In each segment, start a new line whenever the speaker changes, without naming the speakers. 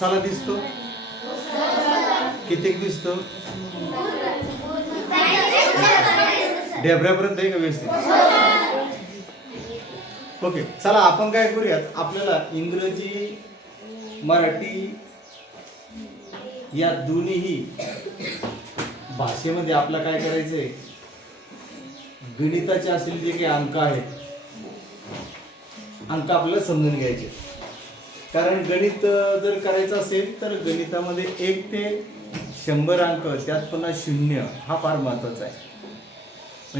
चला दिसतो? कितीक दिसतो? डेबऱ्यापर्यंत आहे का व्यवस्थित? ओके चला आपण काय करूयात? आपल्याला इंग्रजी मराठी या दोन्हीही भाषेमध्ये आपला काय करायचंय? गणिताचे असलेले जे काही अंक आहेत अंक आपल्याला समजून घ्यायचे. कारण गणित जर करायचं असेल तर गणितामध्ये एक ते शंभर अंक त्यात पुन्हा शून्य हा फार महत्त्वाचा आहे.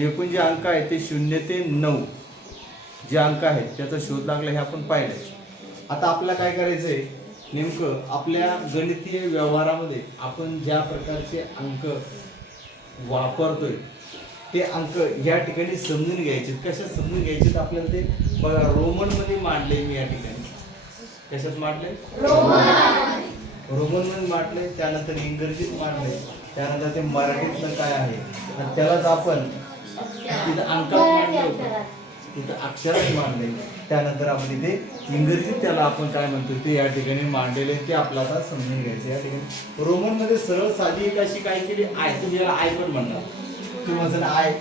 एकूण जे अंक आहेत ते शून्य ते नऊ जे अंक आहेत त्याचा शोध लागला हे आपण पाहिलं आता आपल्याला काय करायचंय नेमकं आपल्या गणितीय व्यवहारामध्ये आपण ज्या प्रकारचे अंक वापरतोय ते अंक या ठिकाणी समजून घ्यायचे कशा समजून घ्यायचे आपल्याला ते? बघा रोमनमध्ये मांडले मी या ठिकाणी. कशात मांडले रोमन. मध्ये मांडले त्यानंतर इंग्रजीत मांडले त्यानंतर ते मराठीतलं काय आहे? आणि त्यालाच आपण तिथं अंकात मांडलं होतं. तिथं अक्षरात मांडले त्यानंतर आपण इथे इंग्रजीत त्याला आपण काय म्हणतो ते या ठिकाणी मांडलेले ते आपल्याला आता समजून घ्यायचं या ठिकाणी रोमनमध्ये सरळ साधी एक अशी काय केली? आय. तुम्ही याला आय पण म्हणणार. तुम्ही म्हणता आय.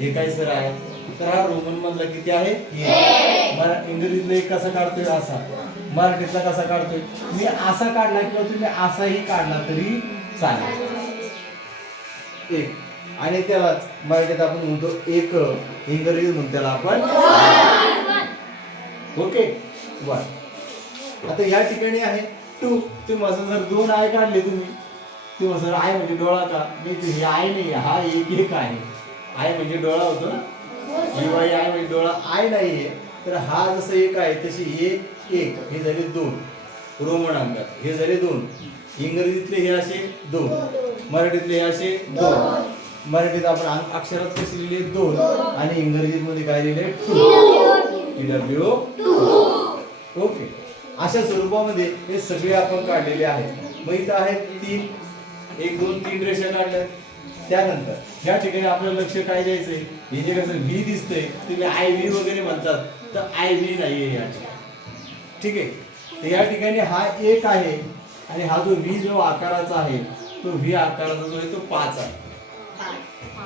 हे काय सर आहे? तर हा रोमन मधला किती आहे? हे. मरा- इंग्रजीतला एक कसा काढतोय? असा. मराठीतला कसा काढतोय? मी असा काढला किंवा तुम्ही असाही काढला तरी चालेल. एक. आणि त्यालाच मराठीत आपण म्हणतो एक इंग्रजीत म्हणतो त्याला आपण ओके. बर आता या ठिकाणी आहे. टू. तुम्ही असं जर दोन आय काढले तुम्ही तुम्ही सर आय म्हणजे डोळा का? मी ते हे आय नाही हा एक एक आहे. आय म्हणजे डोळा होतो ना? जीवाई आय म्हणजे डोळा. आय नाहीये. तर हा जसं एक आहे तशी एक एक हे झाले दोन. रोमन अंकात हे झाले दोन. इंग्रजीतले हे असे दोन. मराठीतले हे असे दोन. मराठीत आपण अक्षरात कसे लिहिले? दोन. आणि इंग्रजीत मध्ये काय लिहिले? टू. W okay. अशा स्वरूपामध्ये हे सगळे आपण काढलेले आहेत. मग इथं आहेत तीन. एक दोन तीन रेषा काढल्या त्यानंतर या ठिकाणी आपलं लक्ष काय द्यायचंय? हे जे कसं व्ही दिसतंय तुम्ही आय व्ही वगैरे म्हणतात. तर आय व्ही नाहीये या ठिकाणी ठीक आहे? तर या ठिकाणी हा एक आहे आणि हा जो व्ही जो आकाराचा आहे तो व्ही आकाराचा जो आहे तो पाच आहे.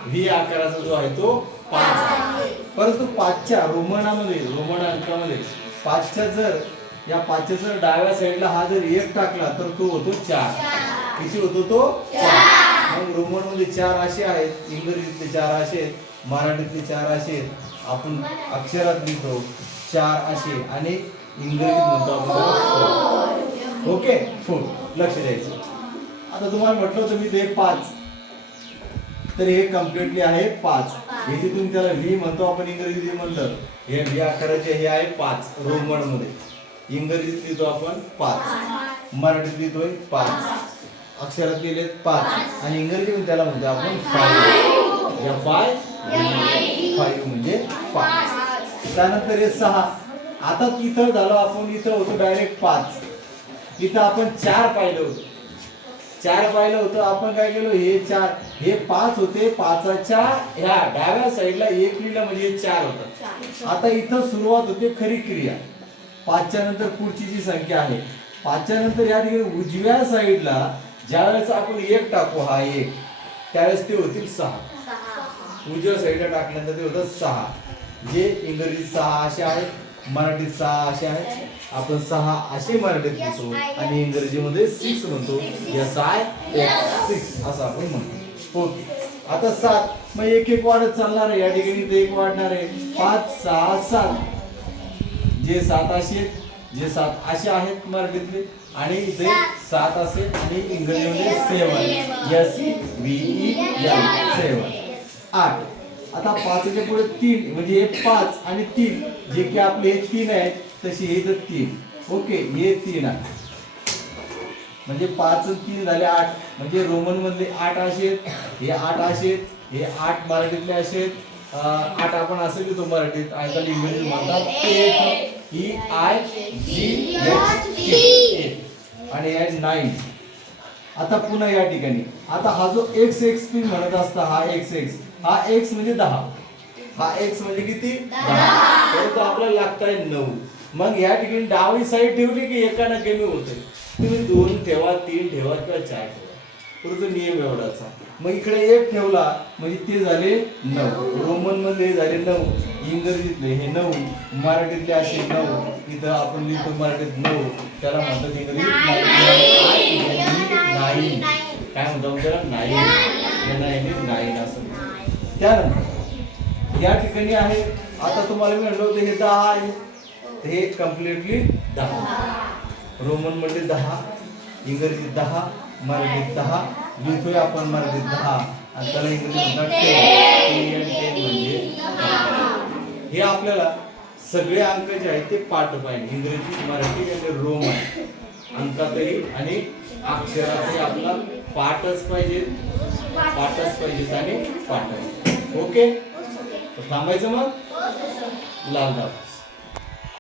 व्ही आकाराचा जो आहे तो पाच आहे. परंतु पाचच्या रोमनामध्ये रोमन अंकामध्ये पाचच्या जर या पाचच्या जर डाव्या साईडला हा जर एक टाकला तर तो होतो चार. किती होतो तो? चार. मग रोमनमध्ये चार असे आहेत इंग्रजीतले चार असे आहेत मराठीतले चार असे आहेत. आपण अक्षरात लिहितो चार असे. आणि इंग्रजीत म्हणतो आपण. ओके फोर लक्ष द्यायचं. आता तुम्हाला म्हटलं होतं मी ते पाच. तर हे कम्प्लिटली आहे पाच. हे जे तुम्ही त्याला व्ही म्हणतो आपण इंग्रजीत म्हणलं. हे व्ही आकाराचे हे आहे पाच. रोमनमध्ये. इंग्रजीत लिहितो आपण पाच. मराठीत लिहितोय पाच. अक्षरात लिहिले पाच. आणि इंग्रजीमध्ये त्याला म्हणतो आपण फाईव्ह या फाय फाईव्ह म्हणजे पाच. त्यानंतर हे सहा. आता इथं झालं आपण इथं होतो डायरेक्ट पाच. इथं आपण चार पाहिलं होतं. चार पाहिलं होतं आपण काय केलं? हे चार हे पाच होते पाचाच्या ह्या डाव्या साईडला एक लिहिलं म्हणजे चार होतं. आता इथं सुरुवात होते खरी क्रिया. पाचच्या नंतर पुढची जी संख्या आहे पाचच्या नंतर या ठिकाणी उजव्या साईडला ज्यावेळेस आपण एक टाकू हा एक. त्यावेळेस ते होतील सहा. उजव्या साईडला टाकल्यानंतर ते होतं सहा. जे इंग्रजीत सहा असे आहेत मराठीत सहा असे आहेत. आपण सहा असे मराठीत लिहितो आणि इंग्रजीमध्ये सिक्स म्हणतो. एस आय सिक्स असं आपण म्हणतो. ओके आता सात. मग एक एक वाढत चालणार आहे. या ठिकाणी ते एक वाढणार आहे. पाच सहा सात. जे सात असे आहेत जे सात असे आहेत मराठीतले आणि इथे सात. असे आणि इंग्रजीमध्ये seven S V E L seven आठ. आता पाचच्या पुढे तीन म्हणजे हे पाच आणि तीन जे की आपले हे तीन आहेत तशी हे तर तीन. ओके हे तीन आहे. म्हणजे पाच तीन झाले आठ. म्हणजे रोमन मधले आठ असे आहेत हे आठ असे आहेत हे आठ मराठीतले असे आहेत. आठ आपण असं लिहितो मराठीत ऐकायला इंग्रजी म्हणतात eight E I G eight आणि हे नाईन आता पुन्हा या ठिकाणी. आता हा जो एक्स एक्स पिन म्हणत असता हा एक्स एक्स हा एक्स म्हणजे दहा. हा एक्स म्हणजे किती? दहा. परंतु आपल्याला लागत आहे नऊ. मग या ठिकाणी डावी साईड ठेवली की एकानं कमी होते तुम्ही दोन ठेवा तीन ठेवा किंवा चार ठेवा. परंतु नियम एवढाचा. मग इकडे एक ठेवला म्हणजे ते झाले नऊ. रोमनमध्ये झाले नऊ. इंग्रजीतले हे नऊ. मराठीतले असे नऊ. इथं आपण लिहितो मराठीत नऊ. त्याला म्हणतात इंग्रजीत नाईन काय म्हणतो त्याला? नाईन नाईन असं. त्यानंतर या ठिकाणी आहे. आता तुम्हाला मी म्हणलं होतं हे दहा आहे. हे कम्प्लिटली दहा. रोमन म्हणजे दहा इंग्रजीत दहा मराठीत दहा लिहितोय आपण मराठीत दहा. आणि त्याला इंग्रजी म्हणजे हे आपल्याला सगळे अंक जे आहेत ते पाठ पाहिजे इंग्रजी मराठी आणि रोमन. अंकातही आणि अक्षरातही आपला पाठच पाहिजे. पाठच पाहिजे आणि पाठच. ओके? तर थांबायचं मग? लाल दाब.